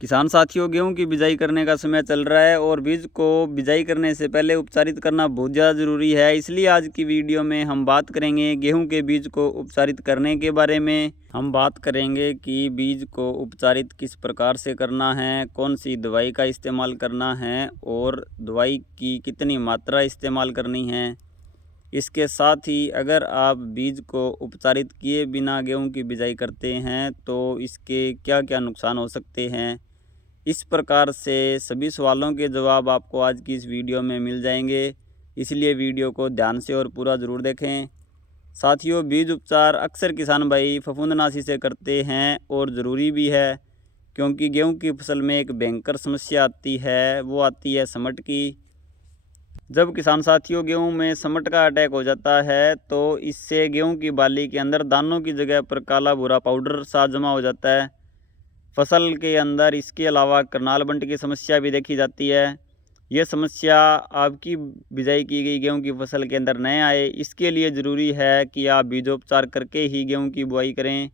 किसान साथियों, गेहूं की बिजाई करने का समय चल रहा है और बीज को बिजाई करने से पहले उपचारित करना बहुत ज़्यादा ज़रूरी है। इसलिए आज की वीडियो में हम बात करेंगे गेहूं के बीज को उपचारित करने के बारे में। हम बात करेंगे कि बीज को उपचारित किस प्रकार से करना है, कौन सी दवाई का इस्तेमाल करना है और दवाई की कितनी मात्रा इस्तेमाल करनी है। इसके साथ ही अगर आप बीज को उपचारित किए बिना गेहूं की बिजाई करते हैं तो इसके क्या क्या नुकसान हो सकते हैं। इस प्रकार से सभी सवालों के जवाब आपको आज की इस वीडियो में मिल जाएंगे, इसलिए वीडियो को ध्यान से और पूरा ज़रूर देखें। साथियों, बीज उपचार अक्सर किसान भाई फफूंदनाशी से करते हैं और ज़रूरी भी है, क्योंकि गेहूं की फसल में एक भयंकर समस्या आती है, वो आती है समट की। जब किसान साथियों गेहूं में समट का अटैक हो जाता है तो इससे गेहूं की बाली के अंदर दानों की जगह पर काला भूरा पाउडर सा जमा हो जाता है फसल के अंदर। इसके अलावा करनाल बंट की समस्या भी देखी जाती है। यह समस्या आपकी बिजाई की गई गेहूं की फसल के अंदर न आए, इसके लिए ज़रूरी है कि आप बीजोपचार करके ही गेहूं की बुआई करें।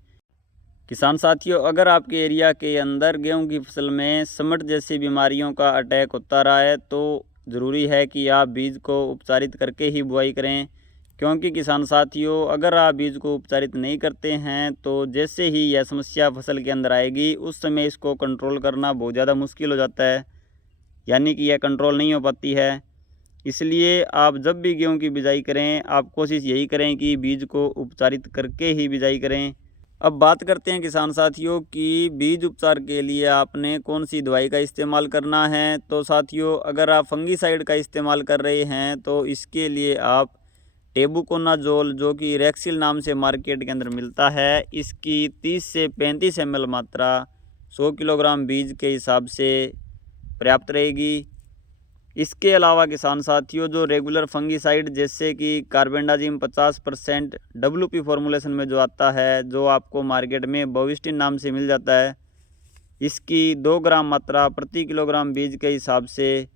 किसान साथियों, अगर आपके एरिया के अंदर गेहूं की फसल में समट जैसी बीमारियों का अटैक होता रहा है तो ज़रूरी है कि आप बीज को उपचारित करके ही बुआई करें, क्योंकि किसान साथियों अगर आप बीज को उपचारित नहीं करते हैं तो जैसे ही यह समस्या फसल के अंदर आएगी उस समय इसको कंट्रोल करना बहुत ज़्यादा मुश्किल हो जाता है, यानी कि यह कंट्रोल नहीं हो पाती है। इसलिए आप जब भी गेहूं की बिजाई करें आप कोशिश यही करें कि बीज को उपचारित करके ही बिजाई करें। अब बात करते हैं किसान साथियों कि बीज उपचार के लिए आपने कौन सी दवाई का इस्तेमाल करना है। तो साथियों, अगर आप फंगीसाइड का इस्तेमाल कर रहे हैं तो इसके लिए आप टेबुकोनाजोल, जो कि रेक्सिल नाम से मार्केट के अंदर मिलता है, इसकी 30 से 35 ml मात्रा 100 किलोग्राम बीज के हिसाब से पर्याप्त रहेगी। इसके अलावा किसान साथियों जो रेगुलर फंगीसाइड जैसे कि कार्बेंडाजिम 50% WP फॉर्मुलेशन में जो आता है, जो आपको मार्केट में बोविस्टिन नाम से मिल जाता है, इसकी 2 ग्राम मात्रा प्रति किलोग्राम बीज के हिसाब से,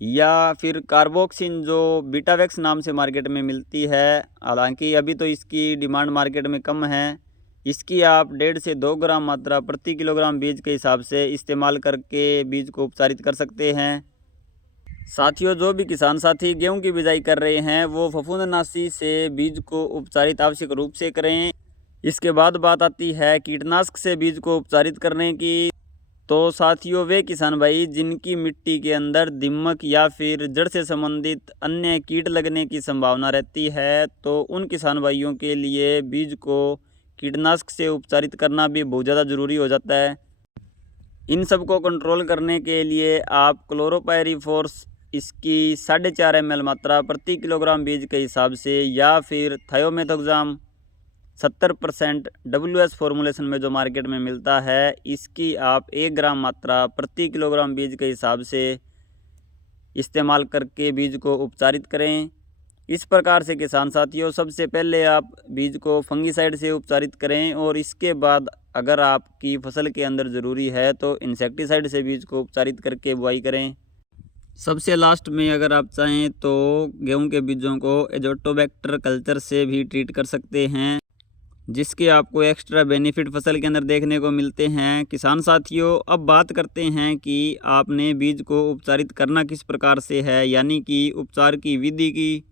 या फिर कार्बोक्सिन जो बीटावैक्स नाम से मार्केट में मिलती है, हालांकि अभी तो इसकी डिमांड मार्केट में कम है, इसकी आप 1.5 से 2 ग्राम मात्रा प्रति किलोग्राम बीज के हिसाब से इस्तेमाल करके बीज को उपचारित कर सकते हैं। साथियों, जो भी किसान साथी गेहूं की बिजाई कर रहे हैं वो फफूंदनाशी से बीज को उपचारित आवश्यक रूप से करें। इसके बाद बात आती है कीटनाशक से बीज को उपचारित करने की। तो साथियों, वे किसान भाई जिनकी मिट्टी के अंदर दीमक या फिर जड़ से संबंधित अन्य कीट लगने की संभावना रहती है तो उन किसान भाइयों के लिए बीज को कीटनाशक से उपचारित करना भी बहुत ज़्यादा ज़रूरी हो जाता है। इन सब को कंट्रोल करने के लिए आप क्लोरोपायरीफोर्स, इसकी 4.5 ml मात्रा प्रति किलोग्राम बीज के हिसाब से, या फिर थायोमेथोक्साम 70% WS फॉर्मुलेशन में जो मार्केट में मिलता है, इसकी आप 1 ग्राम मात्रा प्रति किलोग्राम बीज के हिसाब से इस्तेमाल करके बीज को उपचारित करें। इस प्रकार से किसान साथियों, सबसे पहले आप बीज को फंगीसाइड से उपचारित करें और इसके बाद अगर आपकी फसल के अंदर ज़रूरी है तो इंसेक्टिसाइड से बीज को उपचारित करके बुआई करें। सबसे लास्ट में अगर आप चाहें तो गेहूं के बीजों को एजोटोबैक्टर कल्चर से भी ट्रीट कर सकते हैं, जिसके आपको एक्स्ट्रा बेनिफिट फसल के अंदर देखने को मिलते हैं। किसान साथियों, अब बात करते हैं कि आपने बीज को उपचारित करना किस प्रकार से है, यानी कि उपचार की विधि की।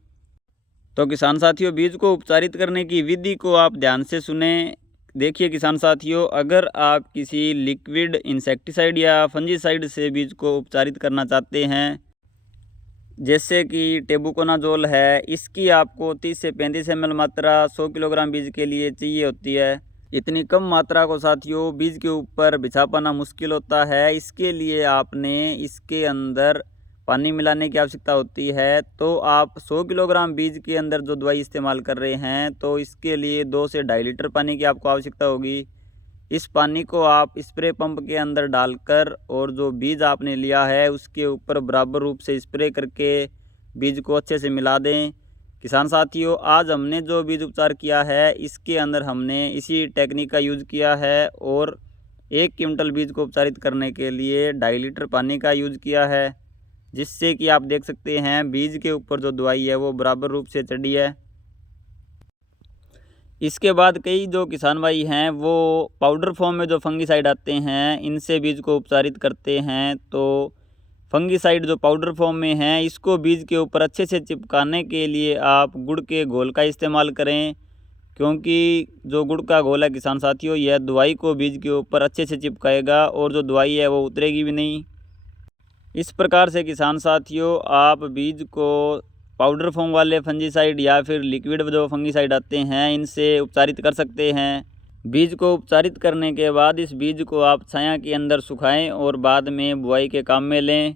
तो किसान साथियों, बीज को उपचारित करने की विधि को आप ध्यान से सुने। देखिए किसान साथियों, अगर आप किसी लिक्विड इंसेक्टिसाइड या फंजीसाइड से बीज को उपचारित करना चाहते हैं, जैसे कि टेबुकोनाजोल है, इसकी आपको 30 से 35 ml मात्रा 100 किलोग्राम बीज के लिए चाहिए होती है। इतनी कम मात्रा को साथियों बीज के ऊपर बिछा पाना मुश्किल होता है, इसके लिए आपने इसके अंदर पानी मिलाने की आवश्यकता होती है। तो आप 100 किलोग्राम बीज के अंदर जो दवाई इस्तेमाल कर रहे हैं तो इसके लिए 2 से 2.5 लीटर पानी की आपको आवश्यकता होगी। इस पानी को आप स्प्रे पंप के अंदर डालकर और जो बीज आपने लिया है उसके ऊपर बराबर रूप से स्प्रे करके बीज को अच्छे से मिला दें। किसान साथियों, आज हमने जो बीज उपचार किया है इसके अंदर हमने इसी टेक्निक का यूज़ किया है और 1 क्विंटल बीज को उपचारित करने के लिए 2.5 लीटर पानी का यूज़ किया है, जिससे कि आप देख सकते हैं बीज के ऊपर जो दवाई है वो बराबर रूप से चढ़ी है। इसके बाद कई जो किसान भाई हैं वो पाउडर फॉर्म में जो फंगिसाइड आते हैं इनसे बीज को उपचारित करते हैं। तो फंगिसाइड जो पाउडर फॉर्म में है इसको बीज के ऊपर अच्छे से चिपकाने के लिए आप गुड़ के घोल का इस्तेमाल करें, क्योंकि जो गुड़ का घोल है किसान साथियों यह दवाई को बीज के ऊपर अच्छे से चिपकाएगा और जो दवाई है वो उतरेगी भी नहीं। इस प्रकार से किसान साथियों आप बीज को पाउडर फॉर्म वाले फंजीसाइड या फिर लिक्विड जो फंगीसाइड आते हैं इनसे उपचारित कर सकते हैं। बीज को उपचारित करने के बाद इस बीज को आप छाया के अंदर सुखाएं और बाद में बुआई के काम में लें।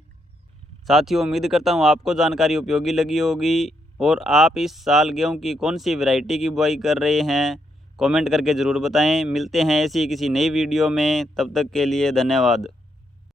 साथियों उम्मीद करता हूँ आपको जानकारी उपयोगी लगी होगी और आप इस साल गेहूं की कौन सी वैरायटी की बुआई कर रहे हैं कमेंट करके ज़रूर बताएं। मिलते हैं ऐसी किसी नई वीडियो में, तब तक के लिए धन्यवाद।